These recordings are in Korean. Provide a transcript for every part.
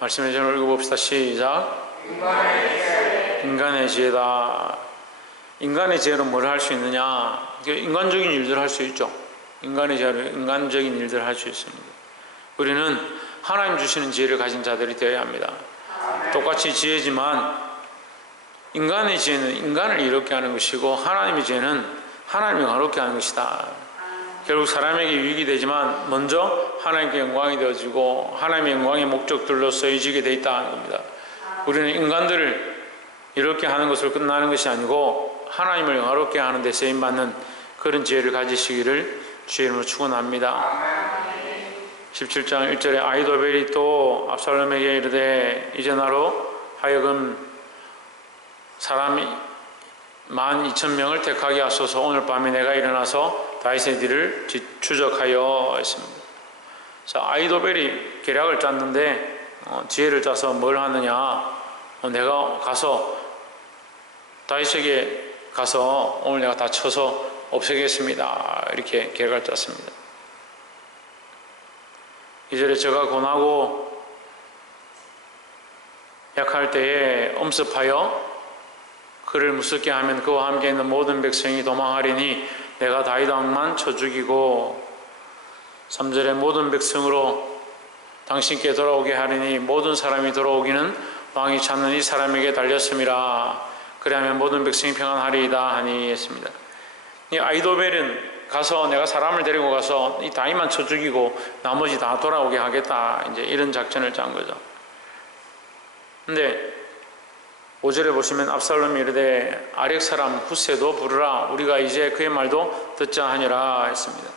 말씀의 제목을 읽어봅시다. 시작. 인간의 지혜다. 인간의 지혜로 뭘 할 수 있느냐? 인간적인 일들을 할 수 있죠. 인간의 지혜로 인간적인 일들을 할 수 있습니다. 우리는 하나님 주시는 지혜를 가진 자들이 되어야 합니다. 똑같이 지혜지만 인간의 지혜는 인간을 이롭게 하는 것이고 하나님의 지혜는 하나님을 영화롭게 하는 것이다. 결국 사람에게 유익이 되지만 먼저 하나님께 영광이 되어지고 하나님의 영광의 목적들로 쓰여지게 되어 있다는 겁니다. 우리는 인간들을 이렇게 하는 것으로 끝나는 것이 아니고 하나님을 영화롭게 하는 데 쓰임받는 그런 지혜를 가지시기를 주의 이름으로 축원합니다. 17장 1절에 아히도벨이 또 압살롬에게 이르되 이제 나로 하여금 사람이 12,000명을 택하게 하소서. 오늘 밤에 내가 일어나서 다윗의 뒤를 추적하여 했습니다. 자, 아히도벨이 계략을 짰는데 지혜를 짜서 뭘 하느냐? 내가 가서 다윗에게 가서 오늘 내가 다 쳐서 없애겠습니다. 이렇게 계략을 짰습니다. 이절에 저가 고나고 약할 때에 엄습하여 그를 무섭게 하면 그와 함께 있는 모든 백성이 도망하리니 내가 다윗 왕만 쳐 죽이고 3절에 모든 백성으로 당신께 돌아오게 하리니 모든 사람이 돌아오기는 왕이 찾는 이 사람에게 달렸음이라. 그리하면 모든 백성이 평안하리이다 하니 했습니다. 이 아히도벨은 가서 내가 사람을 데리고 가서 이 다윗만 쳐 죽이고 나머지 다 돌아오게 하겠다, 이제 이런 작전을 짠 거죠. 근데 5절에 보시면 압살롬이 이르되 아렉 사람 후세도 부르라. 우리가 이제 그의 말도 듣자 하니라 했습니다.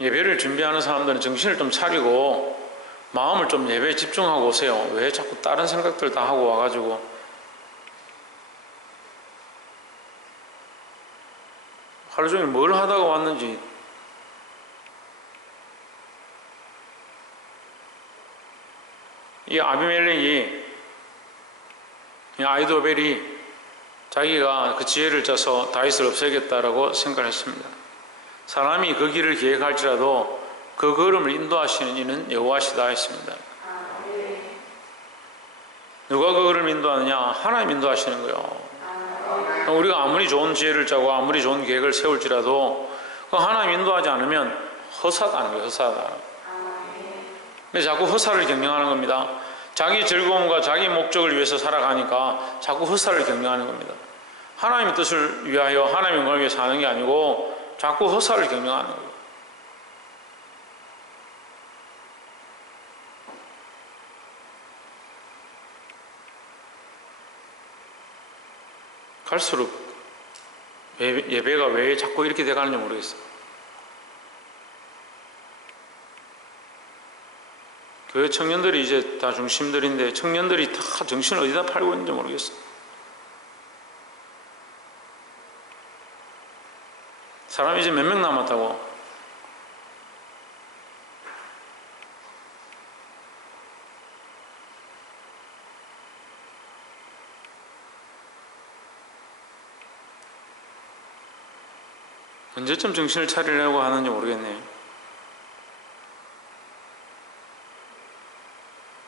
예배를 준비하는 사람들은 정신을 좀 차리고 마음을 좀 예배에 집중하고 오세요. 왜 자꾸 다른 생각들 다 하고 와가지고 하루 종일 뭘 하다가 왔는지. 이 아비멜렉이, 이 아히도벨이 자기가 그 지혜를 짜서 다윗을 없애겠다라고 생각을 했습니다. 사람이 그 길을 계획할지라도 그 걸음을 인도하시는 이는 여호와시다 했습니다. 누가 그 걸음을 인도하느냐? 하나님 인도하시는 거예요. 우리가 아무리 좋은 지혜를 짜고 아무리 좋은 계획을 세울지라도 그 하나님 인도하지 않으면 허사다는 거예요. 허사다. 근데 자꾸 허사를 경영하는 겁니다. 자기 즐거움과 자기 목적을 위해서 살아가니까 자꾸 허사를 경영하는 겁니다. 하나님의 뜻을 위하여 하나님의 영광을 위해서 사는 게 아니고 자꾸 허사를 경영하는 거예요. 갈수록 예배가 왜 자꾸 이렇게 돼가는지 모르겠어요. 교회 청년들이 이제 다 중심들인데 청년들이 다 정신을 어디다 팔고 있는지 모르겠어요. 사람이 이제 몇 명 남았다고. 언제쯤 정신을 차리려고 하는지 모르겠네요.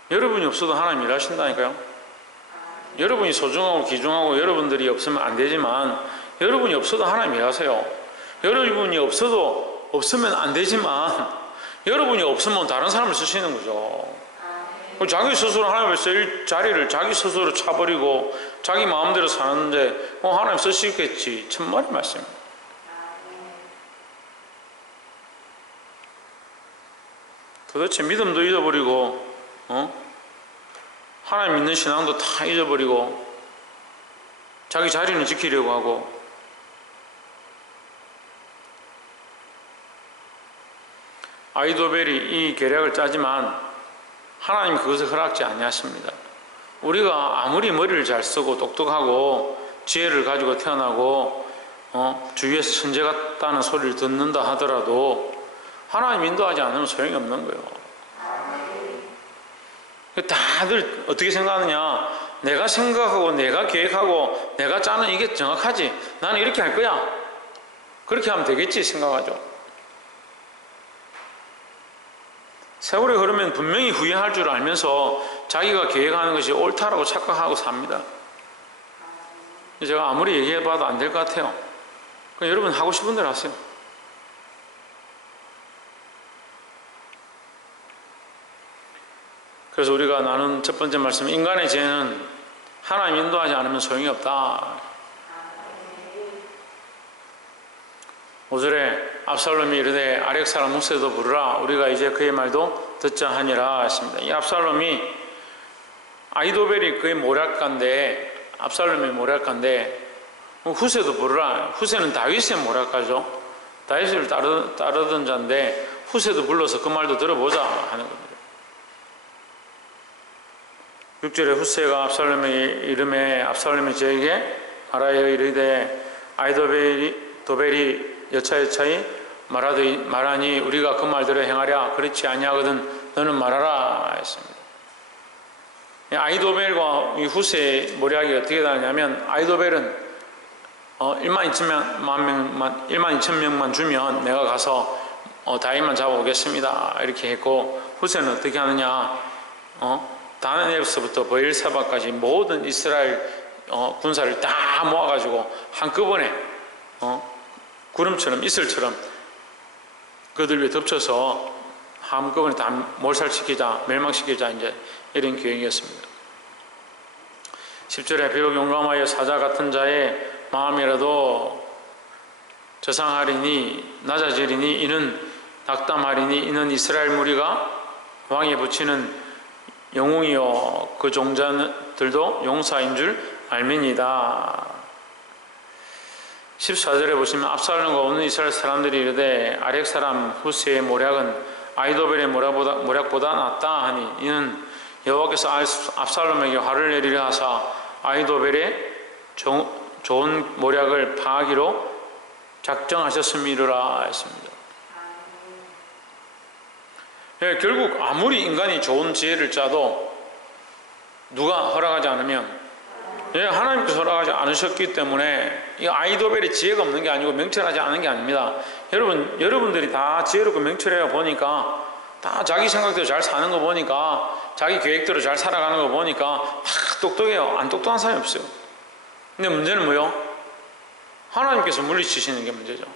여러분이 없어도 하나님 일하신다니까요. 여러분이 소중하고 귀중하고 여러분들이 없으면 안 되지만 여러분이 없어도 하나님 일하세요. 여러분이 없으면 안 되지만 여러분이 없으면 다른 사람을 쓰시는 거죠. 자기 스스로 하나님을 쓸 자리를 자기 스스로 차버리고 자기 마음대로 사는데 하나님 쓰시겠지. 천만의 말씀입니다. 도대체 믿음도 잊어버리고 하나님 믿는 신앙도 다 잊어버리고 자기 자리는 지키려고 하고. 아히도벨이 이 계략을 짜지만 하나님이 그것을 허락지 아니하십니다. 우리가 아무리 머리를 잘 쓰고 똑똑하고 지혜를 가지고 태어나고 주위에서 천재 같다는 소리를 듣는다 하더라도 하나님 인도하지 않으면 소용이 없는 거예요. 다들 어떻게 생각하느냐? 내가 생각하고 내가 계획하고 내가 짜는 이게 정확하지. 나는 이렇게 할 거야. 그렇게 하면 되겠지 생각하죠. 세월이 흐르면 분명히 후회할 줄 알면서 자기가 계획하는 것이 옳다라고 착각하고 삽니다. 제가 아무리 얘기해봐도 안 될 것 같아요. 그러니까 여러분 하고 싶은 대로 하세요. 그래서 우리가 나눈 첫 번째 말씀, 인간의 죄는 하나님 인도하지 않으면 소용이 없다. 5절에 압살롬이 이르되 아렉 사람 후세도 부르라 우리가 이제 그의 말도 듣자 하니라 했습니다. 이 압살롬이 아히도벨이 그의 모략가인데, 압살롬의 모략가인데 후세도 부르라. 후세는 다윗의 모략가죠. 다윗을 따르던 자인데 후세도 불러서 그 말도 들어보자 하는 겁니다. 6절에 후세가 압살롬의 이름에 압살롬이 저에게 말하여 이르되 아히도벨이 여차여차히 말하니 우리가 그 말대로 행하랴. 그렇지 아니하거든 너는 말하라 했습니다. 아히도벨과 이 후세의 모략이 어떻게 다르냐면, 아히도벨은 1만 2천 명만 주면 내가 가서 다윗만 잡아오겠습니다 이렇게 했고, 후세는 어떻게 하느냐, 다단에서부터 브엘사바까지 모든 이스라엘 군사를 다 모아가지고 한꺼번에 구름처럼 이슬처럼 그들 위에 덮쳐서 한꺼번에 다 몰살시키자, 멸망시키자, 이제 이런 계획이었습니다. 10절에 비록 용감하여 사자 같은 자의 마음이라도 저상하리니 낮아지리니 이는 낙담하리니 이는 이스라엘 무리가 왕에 붙이는 영웅이요 그 종자들도 용사인 줄 알미니이다. 14절에 보시면 압살롬과 오는 이스라엘 사람들이 이르되 아렉 사람 후세의 모략은 아히도벨의 모략보다 낫다 하니 이는 여호와께서 압살롬에게 화를 내리려 하사 아히도벨의 좋은 모략을 파하기로 작정하셨음이로라 했습니다. 결국 아무리 인간이 좋은 지혜를 짜도 누가 허락하지 않으면, 하나님께서 허락하지 않으셨기 때문에 이 아히도벨이 지혜가 없는 게 아니고 명철하지 않은 게 아닙니다. 여러분들이 다 지혜롭고 명철해요. 보니까 다 자기 생각대로 잘 사는 거 보니까, 자기 계획대로 잘 살아가는 거 보니까 다 똑똑해요. 안 똑똑한 사람이 없어요. 근데 문제는 뭐요? 하나님께서 물리치시는 게 문제죠.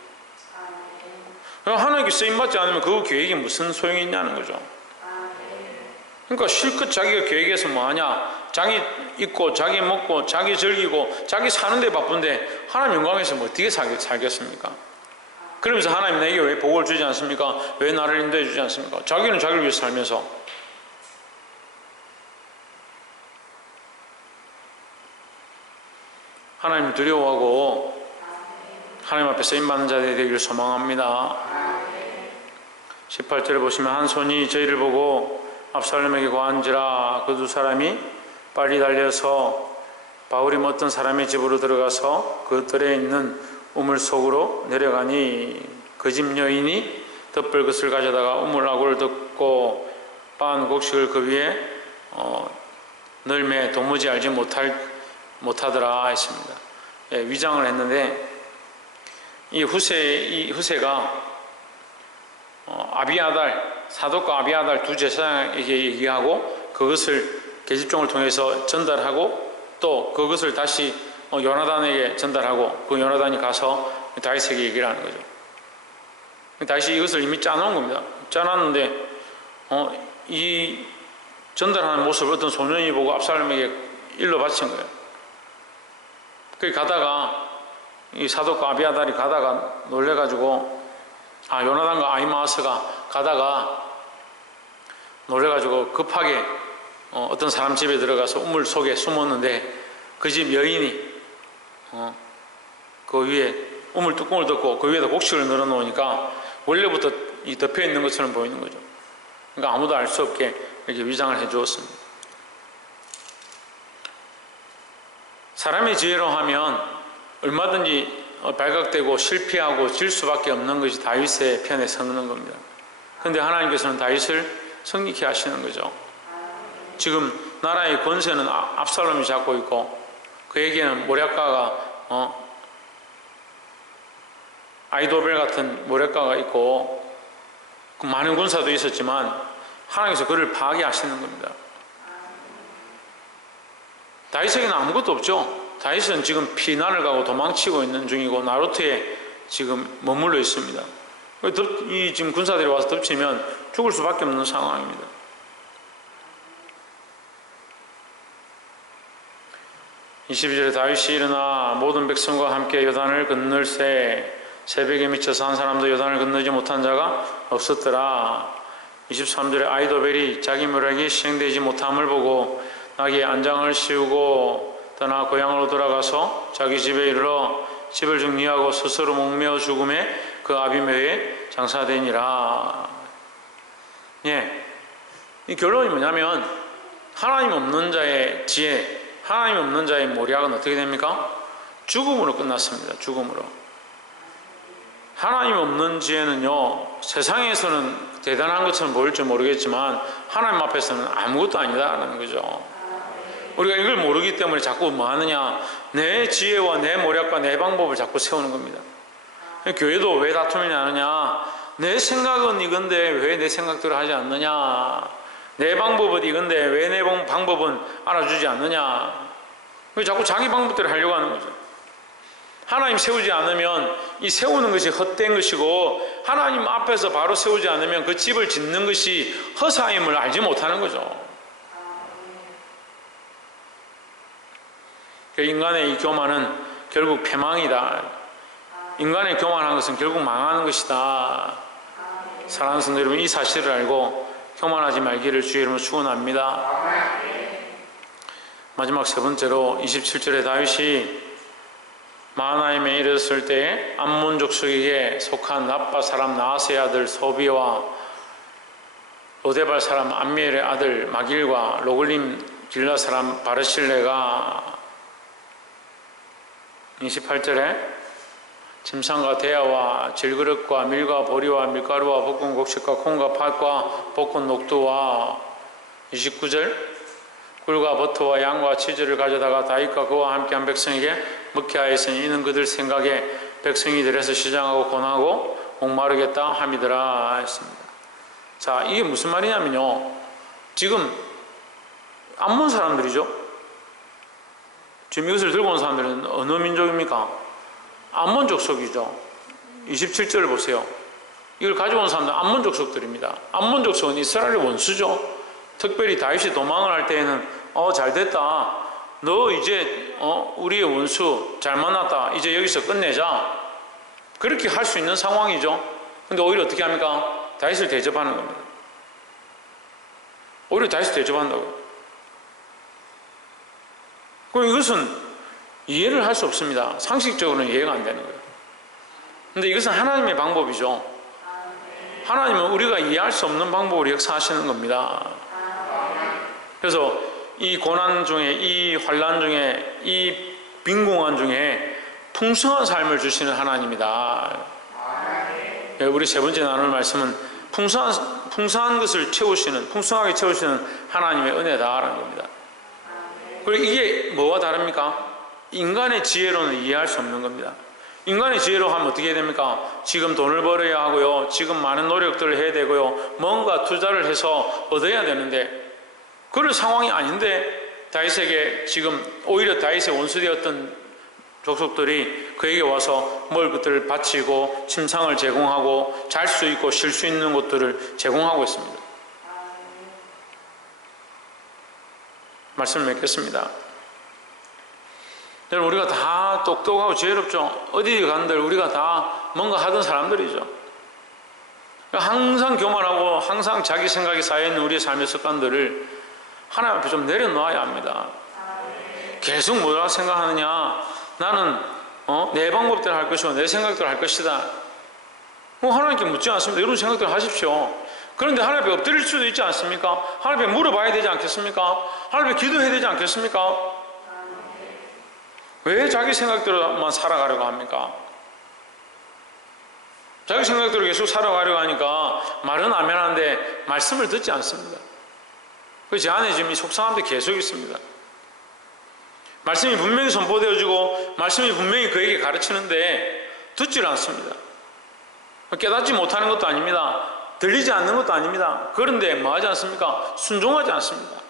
하나님께 쓰임받지 않으면 그 계획이 무슨 소용이 있냐는 거죠. 그러니까 실컷 자기가 계획해서 뭐하냐, 자기 입고 자기 먹고 자기 즐기고 자기 사는데 바쁜데 하나님 영광에서 뭐 어떻게 살겠습니까? 그러면서 하나님 내게 왜 복을 주지 않습니까? 왜 나를 인도해 주지 않습니까? 자기는 자기를 위해서 살면서. 하나님 두려워하고 하나님 앞에 쓰임받는 자들이 되기를 소망합니다. 18절에 보시면 한 손이 저희를 보고 압살롬에게 고한지라 그 두 사람이 빨리 달려서 바울이 어떤 사람의 집으로 들어가서 그 뜰에 있는 우물 속으로 내려가니 그 집 여인이 덧벌것을 가져다가 우물아구를 덮고 빻은 곡식을 그 위에 널매 도무지 알지 못하더라 했습니다. 위장을 했는데 이 후세가 아비아달, 사독과 아비아달 두 제사장에게 얘기하고 그것을 계집종을 통해서 전달하고 또 그것을 다시 요나단에게 전달하고 그 요나단이 가서 다윗에게 얘기를 하는 거죠. 다윗이 이것을 이미 짜놓은 겁니다. 짜놨는데 이 전달하는 모습을 어떤 소년이 보고 압살롬에게 일러 바친 거예요. 그 가다가 이 사독과 아비아달이 가다가 놀래가지고 요나단과 아히마아스가 가다가 놀래가지고 급하게 어떤 사람 집에 들어가서 우물 속에 숨었는데 그 집 여인이 그 위에 우물 뚜껑을 덮고 그 위에다 곡식을 널어 놓으니까 원래부터 이 덮여 있는 것처럼 보이는 거죠. 그러니까 아무도 알 수 없게 이렇게 위장을 해 주었습니다. 사람의 지혜로 하면 얼마든지 발각되고 실패하고 질 수밖에 없는 것이 다윗의 편에 서는 겁니다. 그런데 하나님께서는 다윗을 성립케 하시는 거죠. 지금 나라의 권세는 압살롬이 잡고 있고 그에게는 모략가가 아히도벨 같은 모략가가 있고 그 많은 군사도 있었지만 하나님께서 그를 파괴하시는 겁니다. 다윗에게는 아무것도 없죠. 다윗은 지금 피난을 가고 도망치고 있는 중이고 나루트에 지금 머물러 있습니다. 이 지금 군사들이 와서 덮치면 죽을 수밖에 없는 상황입니다. (22절에) 다윗이 일어나 모든 백성과 함께 요단을 건널새 새벽에 미쳐서 한 사람도 요단을 건너지 못한 자가 없었더라. (23절에) 아히도벨이 자기 묘락이 시행되지 못함을 보고 나귀의 안장을 씌우고 떠나 고향으로 돌아가서 자기 집에 이르러 집을 정리하고 스스로 목매어 죽음에 그 아비멜에 장사되니라. 예, 이 결론이 뭐냐면 하나님 없는 자의 지혜, 하나님 없는 자의 모략은 어떻게 됩니까? 죽음으로 끝났습니다. 죽음으로. 하나님 없는 지혜는요, 세상에서는 대단한 것처럼 보일지 모르겠지만 하나님 앞에서는 아무것도 아니다라는 거죠. 우리가 이걸 모르기 때문에 자꾸 뭐 하느냐, 내 지혜와 내 모략과 내 방법을 자꾸 세우는 겁니다. 교회도 왜 다툼이 나느냐, 내 생각은 이건데 왜 내 생각대로 하지 않느냐, 내 방법은 이건데 왜 내 방법은 알아주지 않느냐, 자꾸 자기 방법대로 하려고 하는 거죠. 하나님 세우지 않으면 이 세우는 것이 헛된 것이고, 하나님 앞에서 바로 세우지 않으면 그 집을 짓는 것이 허사임을 알지 못하는 거죠. 인간의 이 교만은 결국 패망이다. 인간의 교만한 것은 결국 망하는 것이다. 사랑하는 성도 여러분, 이 사실을 알고 교만하지 말기를 주의 이름으로 축원합니다. 마지막 세 번째로 27절에 다윗이 마하나임에 이르렀을 때 암몬 족속에게 속한 납바 사람 나하스의 아들 소비와 로데발 사람 암미엘의 아들 마길과 로글림 길라 사람 바르실레가 28절에 짐승과 대야와 질그릇과 밀과 보리와 밀가루와 볶은 곡식과 콩과 팥과 볶은 녹두와 29절 꿀과 버터와 양과 치즈를 가져다가 다윗과 그와 함께한 백성에게 먹게 하였으니 이는 그들 생각에 백성이 들에서 시장하고 권하고 목마르겠다 함이더라 했습니다. 자, 이게 무슨 말이냐면요, 지금 암몬 사람들이죠. 지금 이것을 들고 온 사람들은 어느 민족입니까? 암몬 족속이죠. 27절을 보세요. 이걸 가지고 온 사람들은 암몬 족속들입니다. 암몬 족속은 이스라엘의 원수죠. 특별히 다윗이 도망을 할 때에는 잘됐다, 너 이제 우리의 원수 잘 만났다, 이제 여기서 끝내자, 그렇게 할 수 있는 상황이죠. 근데 오히려 어떻게 합니까? 다윗을 대접하는 겁니다. 오히려 다윗을 대접한다고요. 그럼 이것은 이해를 할 수 없습니다. 상식적으로는 이해가 안 되는 거예요. 근데 이것은 하나님의 방법이죠. 하나님은 우리가 이해할 수 없는 방법으로 역사하시는 겁니다. 그래서 이 고난 중에, 이 환난 중에, 이 빈궁한 중에 풍성한 삶을 주시는 하나님이다. 우리 세 번째 나눌 말씀은 풍성한 것을 채우시는, 풍성하게 채우시는 하나님의 은혜다라는 겁니다. 그리고 이게 뭐와 다릅니까? 인간의 지혜로는 이해할 수 없는 겁니다. 인간의 지혜로 하면 어떻게 해야 됩니까? 지금 돈을 벌어야 하고요, 지금 많은 노력들을 해야 되고요, 뭔가 투자를 해서 얻어야 되는데 그럴 상황이 아닌데 다윗에게 지금 오히려 다윗의 원수되었던 족속들이 그에게 와서 먹을 것들을 바치고 침상을 제공하고 잘 수 있고 쉴 수 있는 곳들을 제공하고 있습니다. 말씀을 맺겠습니다. 여러분, 우리가 다 똑똑하고 지혜롭죠. 어디 간들 우리가 다 뭔가 하던 사람들이죠. 항상 교만하고 항상 자기 생각이 쌓여있는 우리의 삶의 습관들을 하나님 앞에 좀 내려놓아야 합니다. 계속 뭐라고 생각하느냐, 나는 내 방법대로 할 것이고 내 생각대로 할 것이다. 하나님께 묻지 않습니다. 여러분 생각대로 하십시오. 그런데 하나님 앞에 엎드릴 수도 있지 않습니까? 하나님 앞에 물어봐야 되지 않겠습니까? 하나님 앞에 기도해야 되지 않겠습니까? 왜 자기 생각대로만 살아가려고 합니까? 자기 생각대로 계속 살아가려고 하니까 말은 안 하는데 말씀을 듣지 않습니다. 제 안에 지금 이 속상함도 계속 있습니다. 말씀이 분명히 선포되어지고 말씀이 분명히 그에게 가르치는데 듣지를 않습니다. 깨닫지 못하는 것도 아닙니다. 들리지 않는 것도 아닙니다. 그런데 뭐 하지 않습니까? 순종하지 않습니다.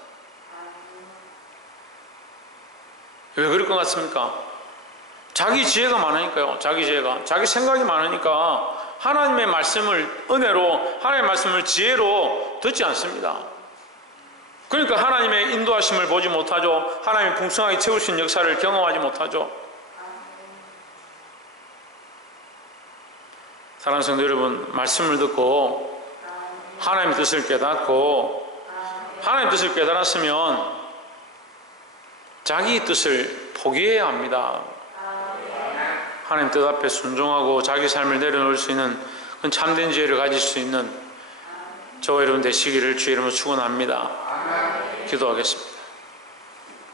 왜 그럴 것 같습니까? 자기 지혜가 많으니까요. 자기 생각이 많으니까 하나님의 말씀을 은혜로, 하나님의 말씀을 지혜로 듣지 않습니다. 그러니까 하나님의 인도하심을 보지 못하죠. 하나님의 풍성하게 채우신 역사를 경험하지 못하죠. 사랑하는 성도 여러분, 말씀을 듣고 하나님의 뜻을 깨닫고 하나님의 뜻을 깨달았으면 자기 뜻을 포기해야 합니다. 하나님 뜻 앞에 순종하고 자기 삶을 내려놓을 수 있는 그런 참된 지혜를 가질 수 있는 저와 여러분 되시기를 주의 이름으로 축원합니다. 기도하겠습니다.